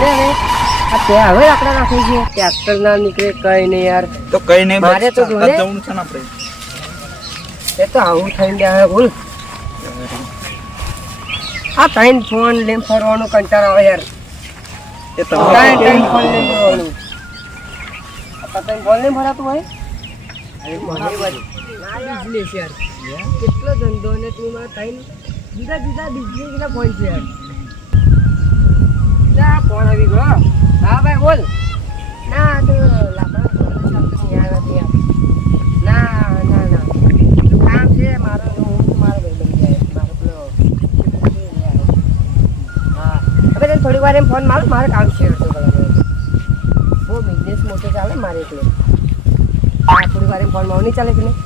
હવે આપણે રાખી છે ટ્રેક્ટર ના નીકળે કઈ નહીં યાર. તો કઈ નહીં મારે તો જવાનું છે ને આપણે. એ તો આવું થઈને જાય બોલ. આ ત્રણ ફોન લઈને ફરવાનું કંટાળો આવે યાર. એ ત્રણ ફોન લઈને ફરવાનું. ત્રણ ફોન લઈને ફરાતું હોય બિઝનેસ યાર. કેટલો ધંધો ને તું ત્રણ જુદા જુદા બિઝનેસ ના ફોન છે યાર. ફોન આવી ગયો. હા ભાઈ બોલ. ના તો ના કામ છે મારો. હું મારો ભાઈ બની જાય મારો પેલો. હા હવે તને થોડી વાર એમ ફોન મારું. મારે કામ છે બહુ બિઝનેસ મોટો ચાલે મારે એટલે. હા થોડી વાર એમ ફોન મારું નહીં ચાલે કે નહીં.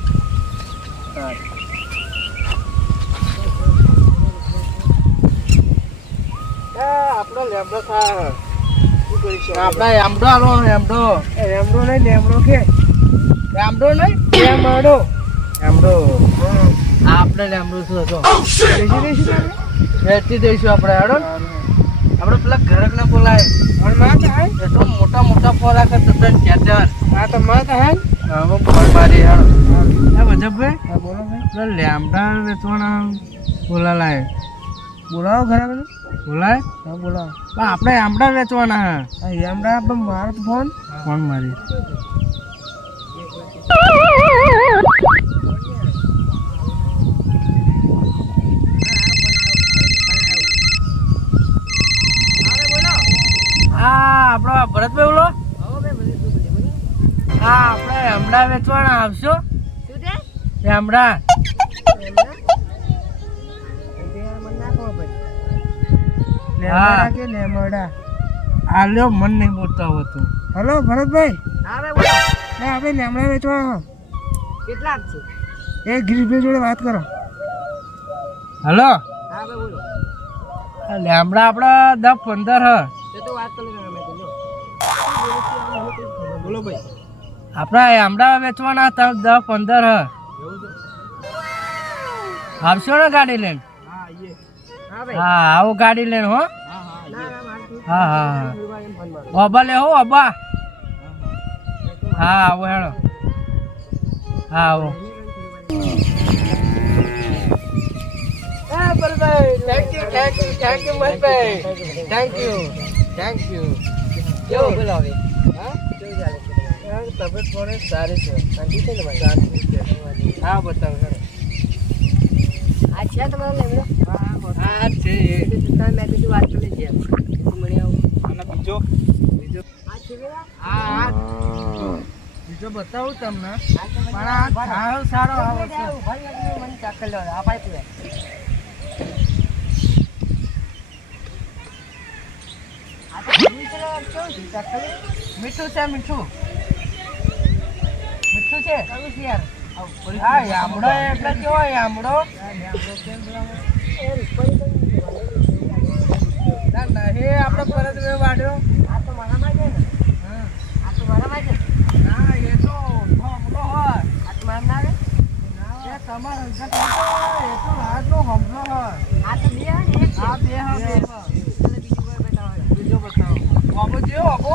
હા આપણો લેબડો થાય. આપણે એમડો આલો એમડો. રેમડો નહીં લેમડો કે એમડો નહીં લેમડો. એમડો. આપણે લેમડો શું હતો વેચી દઈશું આપણે. હેડો આપણે પેલા ઘરક ને બોલાય. એ તો મોટા મોટા ફોન રાખે તો ખેતર. હા તો મત હે હવે ફોન મારી. હેડો વજબભાઈ હા બોલો ભાઈ. પેલા લેમડા વેચવાના બોલાલાય. બોલાવો ઘરે બોલાય. હા બોલાવો. આપણે આમડા વેચવાના. એમડા પણ મારો તો ફોન ફોન મારી. હા આપણો ભરતભાઈ બોલો. હા આપણે આમડા વેચવાના આવશો. આમડા આલ્યો મન નહીં બોલતા હોતું. હલો ભરતભાઈ. હા ભાઈ બોલો. આપણે લેમડા વેચવા કેટલા છે એ ગિરીશભાઈ જોડે વાત કરો. હલો હા ભાઈ બોલો. લેમડા આપડા 10-15 હ. એ તો વાત કરી બોલો ભાઈ. આપડા આમડા વેચવાના 10-15 હ. આવશો ને ગાડી લઈને. હા આવો ગાડી લઈને હો. હા હા ઓબા લે હો ઓબા. હા આવો હેડો. હા આવો. Thank you Manbhai. Thank you. કેવું બોલાવે. તબિયત થોડી સારી છે. શાંતિ છે ને ભાઈ. શાંતિ છે. હા બતાવો હેડો. આ છે તમારો લેમડો. હા છે. મેં કીધું વાત કરી છે મળી આવું. અને બીજો આ છે હા બીજો બતાવું તમને. પણ આ ખાવ સારો આવે છે. મને ચાકલ લો આ પાઇપ લે. આ તો ચાકલ મીઠું છે મીઠું. મીઠું છે કયું છે યાર. હા આમળો એટલે કેવો આમળો. ના હે આપણે પરત મેં વાડ્યો. આ તો મારામાં છે ને. હા આ તો મારામાં છે. ના એ તો હમલો હોય. આ તો મારામાં ના આવે. એ તમાર હંસા એ તો હાથનો હમલો હોય. આ તો બે હે ને એક છે. આ બે હા બે બીજો બતાવો. બાબો જેવો બાબો.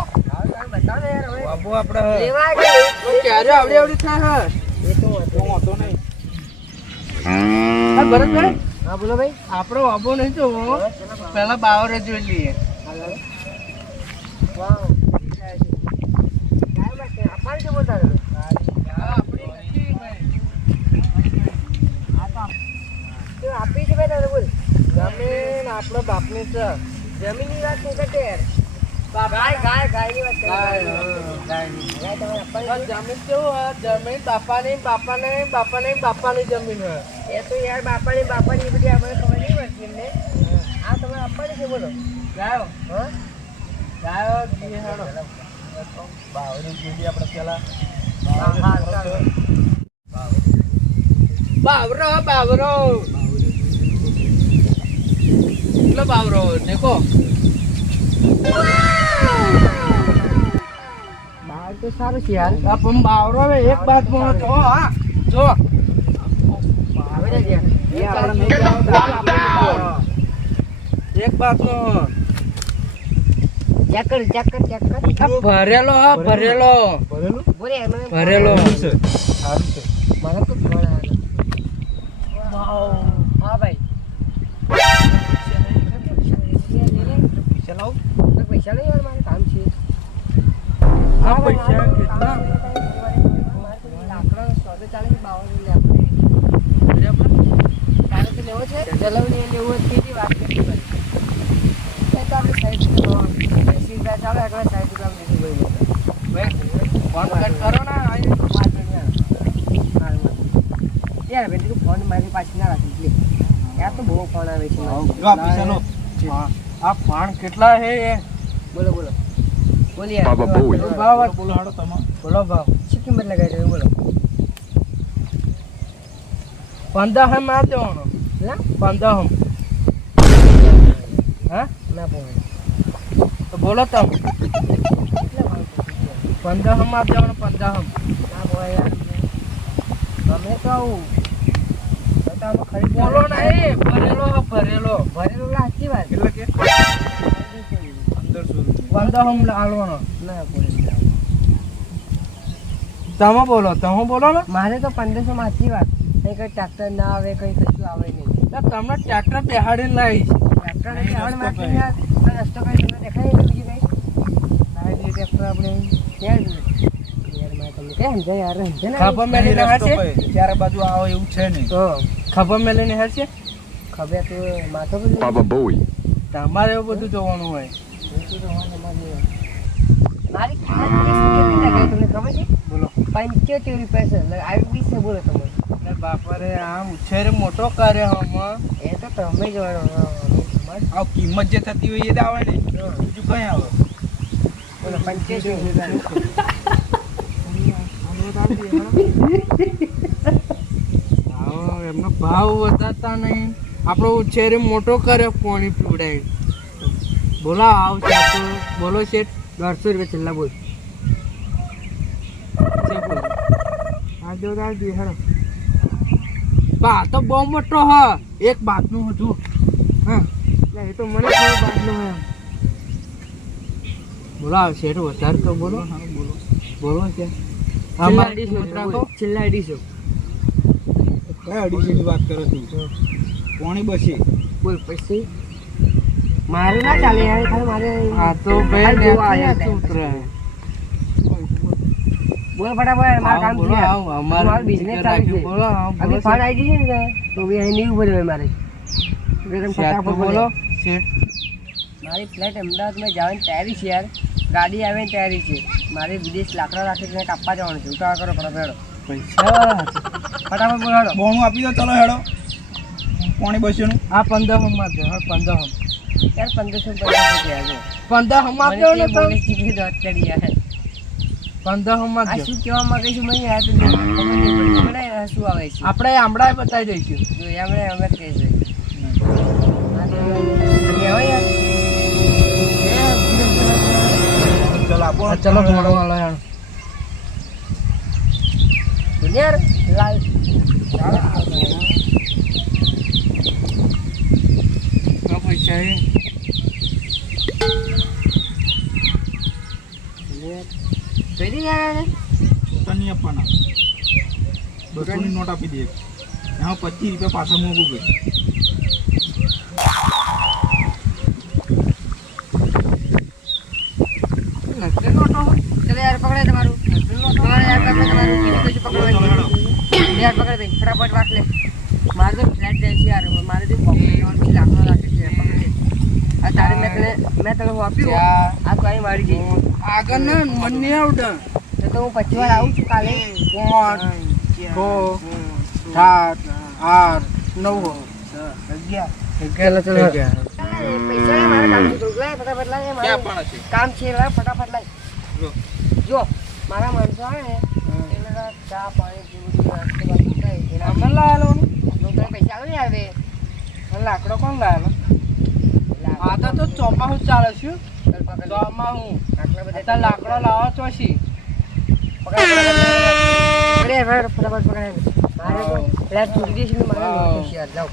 બતાવો ને યાર હવે. બાબો આપણે લેવા ક્યારે આવડી થાય હે. એ તો હતો નહીં. હા ભરતભાઈ. હા બોલો ભાઈ. આપણો બાબો નહીં જોવો. પેલા બાવરે જોઈ લઈએ. વાવ આપણી જે બોલતા આપી છે ભાઈ તારે બોલ. જમીન આપણા બાપની છે. જમીનની વાત નહીં કરતે યાર. ગાય ગાયની વાત કરી. ગાય તમારે આપવાની છે. જમીન કેવું હોય જમીન બાપાની જમીન હોય. એ તો યાર બાપાની એ બધી આપણે ખબર નહીં પડતી એમને. આ તમારે આપવાની છે બોલો. ગાયો હા ગાયો જી હેડો. બાવરી જોડી આપણે પેલા બાવરો કેટલો બાવરો દેખો. બાર તો સારું છે યાર. આ પણ બાવરો હવે એક બાજુમાં જો હા જો આવે ને યાર. એ આપણે નહીં જાવ એક બાજુનો ચેક કર આ ભરેલો હા ભરેલો બોલે એમને ભરેલો મને તો ફોન આવ્યો હા ભાઈ પૈસા લઈ યાર મારે કામ છે આ પૈસા કેટલા લાકડો 100 ચાલે છે 52 તારે તો લેવો છે ચલાવી લેવો જ કેવી વાત કરી ભાઈ તો આપણે સાઈડ સીધા ચાલે એટલે સાઈડ કામ દીધું ભાઈ ફોન કટ કરો ને આ 5 મિનિટ યાર બેટી તું ફોન મારી પાછી ના રાખી લે યાર તો બહુ ફોન આવે છે આ ફાણ કેટલા હે બોલો બોલી યાર ભાવ બોલો હાડો તમે બોલો ભાવ શું કિંમત લગાવી દે બોલો 15 હમ આ દેવાનો ના 15 હમ હા ના બોલે તો બોલો તમે 15 હમ આ દેવાનો 15 હમ ના બોલે યાર તમે તો આવું બતાવો ખરીદ બોલો નહીં ભરેલો સાચી વાત એટલે કે 15 હમ આલવાનો ના બોલે તમે બોલો ને મારે તો 1500 માં સાચી વાત કઈ ટ્રેક્ટર ના આવે કઈ કશું આવે નહીં તમને ટ્રેક્ટર બેહાડીને લાવી ટ્રેક્ટર નથી આવડે માટે યાર આ રસ્તો કઈ તમને દેખાય નહીં બીજું કઈ ના જે ટ્રેક્ટર આપણે ક્યાં યાર મેં તમને કેમ સમજાય યાર સમજે ખબર મેલીને હશે ચારે બાજુ આવો એવું છે નહીં તો ખબર મેલીને હશે ખબર તો માથો પર તમારે એવું બધું જોવાનું હોય મારી કિંમત કેટલી લગાવી તમને ખબર છે બોલો 75 રૂપિયા છે આવી છે બોલો તમે એટલે બાપરે આમ ઉછેર મોટો કર્યો હમ એ તો તમે જોવાનો આ કિંમત જે થતી હોય એ જ આવે ને બીજું કઈ આવે બોલો 75 રૂપિયા એમનો ભાવ વધારતા નહીં આપણો ઉછેર મોટો કર્યો પોણી પીવડાય બોલો આવ છે તો બોલો શેઠ 150 રૂપિયા છેલ્લા બોલ આ જો રાજી હેરો બા તો બહુ મોટો હ એક બાતનું હતું હા એટલે એ તો મને ખબર બાતનું હે બોલો આવ શેઠ વધારે તો બોલો બોલો છે અમારી છેલ્લા 150 કયા 250 ની વાત કરો તું પોણી બસી બોલ પછી મારું ના ચાલે યાર ખાલી મારે આ તો ભાઈ ઉતરે બોલ ફટાફટ મારા કામ બોલો છે આવ અમારો બિઝનેસ ચાલુ છે બોલો અભી ફાડ આવી જશે ને તો બી અહીં નહીં ઉભો રહેવાય મારે શેઠ તો બોલો શેઠ મારી ફ્લાઇટ અમદાવાદમાં જવાની તૈયારી છે યાર ગાડી આવે તૈયારી છે મારે વિદેશ લાકડા રાખીને કાપવા જવાનું છે ઉતાવળ કરો ફટાફટ પૈસા ફટાફટ બોલાડો બોણું આપી દો ચલો હેડો પોણી બસીનું આ 15 હમ માં દે હા 15 હમ યાર 1500 રૂપિયા જો 15 હમ આપજો ને તો બોલે ચીકરી દોત કરી યાર 15 હમ માં આ દે શું કહેવા માંગે છે મને યાર તો ખબર નહીં પડી મને શું આવે છે આપણે આમળાય બતાવી દઈશું જો એમણે અમે કહે છે હોય યાર ચલો આપો ચલો ભણવા લો યાર યાર લાલ આ પૈસા હે પેલી યાર તની આપવાના 200 ની નોટ આપી દે એમાં 25 રૂપિયા પાછા મોકું ગઈ નકલી નોટો ચલો યાર પકડે તમારું તમારે યાર પકડે તમારું બીજું કશું પકડવાનું યાર પકડે ભાઈ ફટાફટ વાટ લે મારે તો ફ્લેટ જાય છે યાર મારે તો બોમ્બે જવાનું છે લાકડો રાખે છે પકડે આ તારે મેં તને હું આપ્યું આ તો અહીં મારી જઈ આગળ ને મન નહીં આવડે તો હું 25 વાર આવું છું કાલે 5 6 7 8 9 11 ચલો પૈસા મારે કામ છે ફટાફટ લાય મારે કામ છે ફટાફટ લાય જો મારા માણસો આવે ને એને ચા પાણી જેવું અમે લાયેલો પૈસા આવે ને આવે લાકડો કોણ લાયેલો આ તો ચોમાહું ચાલે છે ચોમાહું આટલા બધા અત્યારે લાકડો લાવો છો છી ફટાફટ પકડે મારે તો ફ્લેટ તૂટી જશે ને મારે જાઓ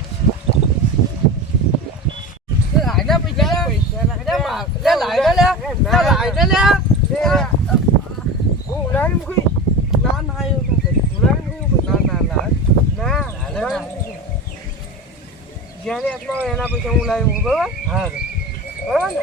બધા પૈસા લે. લે માર. લે લાઈ દે લે. લે લાઈ દે લે. હું ઉલારી મૂકી. ના ના એવું તો કરી. ઉલારી મૂકી. ના ના ના. ના. જેને એટલો એના પૈસા હું લાવી મૂકું બરોબર? હા. બરોબર ને?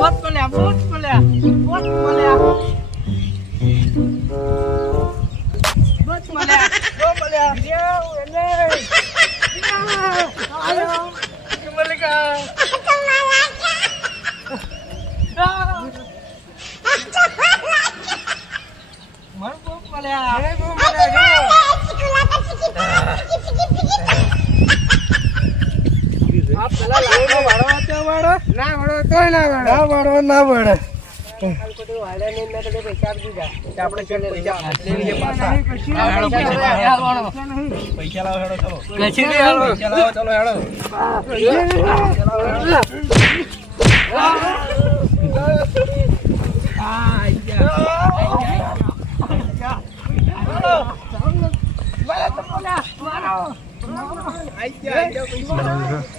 Bot boleh, bot boleh, bot boleh, bot boleh, bot boleh. Dia, ini, ayo, kembali ke. Mana bot boleh? Mana bot boleh? आप चला लाइनो वाड़ो तो वाड़ो ना वाड़ो तो ना वाड़ो ना वाड़ो ना वाड़ो कल को तो वाड़े ने ना तो पैसा भी जा આપણે ચલે પૈસા આટલે લીએ પાછા હેડો પૈસા લાવો પૈસા લાવો હેડો ચલો કછી લે હેડો પૈસા લાવો ચલો હેડો આઈ જા પૈસા